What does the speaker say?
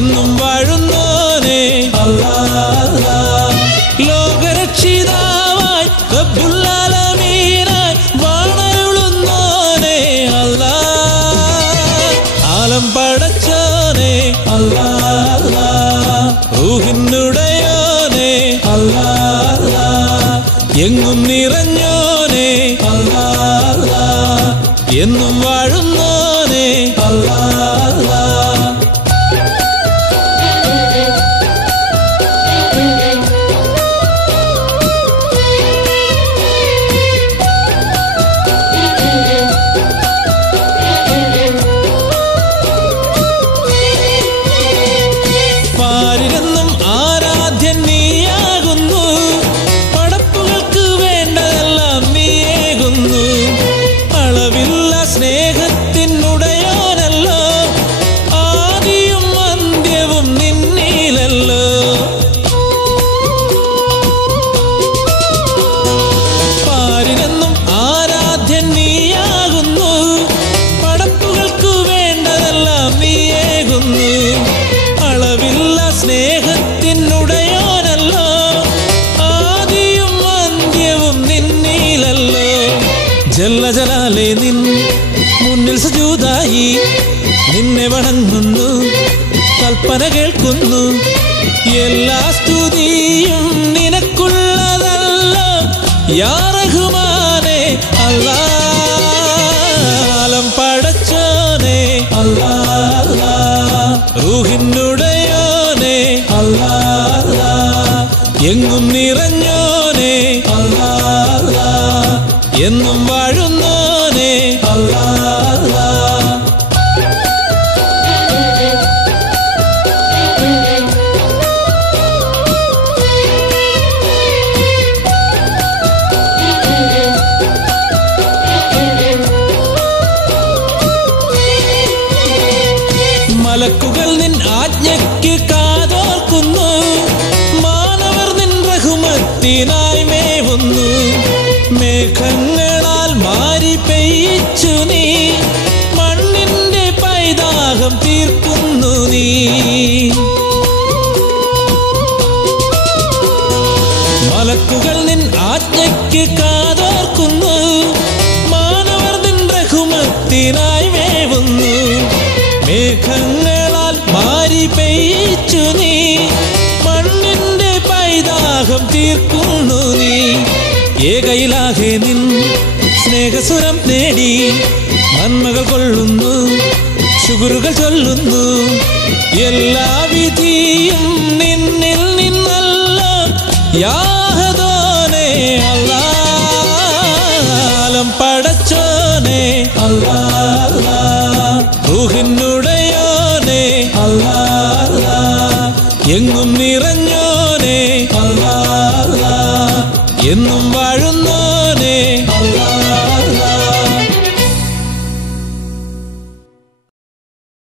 എന്നും വാഴുന്നോനെ അല്ലാഹ്. ലോകരക്ഷിതാവായി റബ്ബുൽ ആലമീനായി വാണരുളുന്നോനെ അല്ലാഹ്. ആലം പടച്ചോനെ അല്ലാഹ്. റൂഹിനുടയോനെ അല്ലാഹ്. എങ്ങും നിറഞ്ഞോനെ അല്ലാഹ്. എന്നും വാഴുന്നോനെ അല്ലാഹ്. പാരിലെന്നും ആരാധ്യൻ നീയാകുന്നു. പടപ്പുകൾക്ക് വേണ്ടതെല്ലാം നീയേകുന്നു. അളവില്ല സ്നേഹത്തിനുടയോനല്ലോ. ആദിയും അന്ത്യവും നിന്നിലല്ലോ. പാരിലെന്നും ആരാധ്യൻ നീയാകുന്നു. പടപ്പുകൾക്ക് വേണ്ടതെല്ലാം നീയേകുന്നു. അളവില്ല സ്നേഹത്തിനുടയോനല്ലോ. ആദിയും അന്ത്യവും നിന്നിലല്ലോ. ജല്ല ജലാലേ നിൻ മുന്നിൽ സുജൂദായി നിന്നെ വണങ്ങുന്നു. കൽപ്പന കേൾക്കുന്നു. എല്ലാ സ്തുതിയും നിനക്കുള്ളതല്ലോ യാ റഹ്മാനേ അല്ലാഹ്. ആലം പടച്ചോനെ അല്ലാഹ്. റൂഹിനുടയോനെ അല്ലാഹ്. എങ്ങും നിറഞ്ഞോനെ അല്ലാഹ്. എന്നും വാഴുന്നോനെ അല്ലാഹ്. മലക്കുകൾ നിൻ ആജ്ഞയ്ക്ക് കാതോർക്കുന്നു. മാനവർ നിൻ റഹ്മത്തിനായി മേവുന്നു. മേഘങ്ങളാൽ മാരി പെയ്യിച്ചു നീ. മണ്ണിന്റെ പൈതാഹം തീർക്കുന്നു നീ. മലക്കുകൾ നിൻ ആജ്ഞയ്ക്ക് കാതോർക്കുന്നു. മാനവർ നിൻ റഹ്മത്തിനായി മേവുന്നു. മേഘങ്ങളാൽ മാരി പെയ്യിച്ചു നീ. മണ്ണിന്റെ പൈതാഹം തീർക്കുന്നു നീ. ഏകയിലാകെ നിൻ സ്നേഹസുരം നേടി നന്മകൾ കൊള്ളുന്നു. ശുക്റുകൾ ചൊല്ലുന്നു. എല്ലാ വിധിയും നിന്നിൽ നിന്നല്ലോ യാ അഹദോനെ അല്ലാഹ്. ആലം പടച്ചോനെ അല്ലാഹ്. റൂഹിനുടയോനെ അല്ലാഹ്. എങ്ങും നിറഞ്ഞോനെ അല്ലാഹ്. എന്നും വാഴുന്ന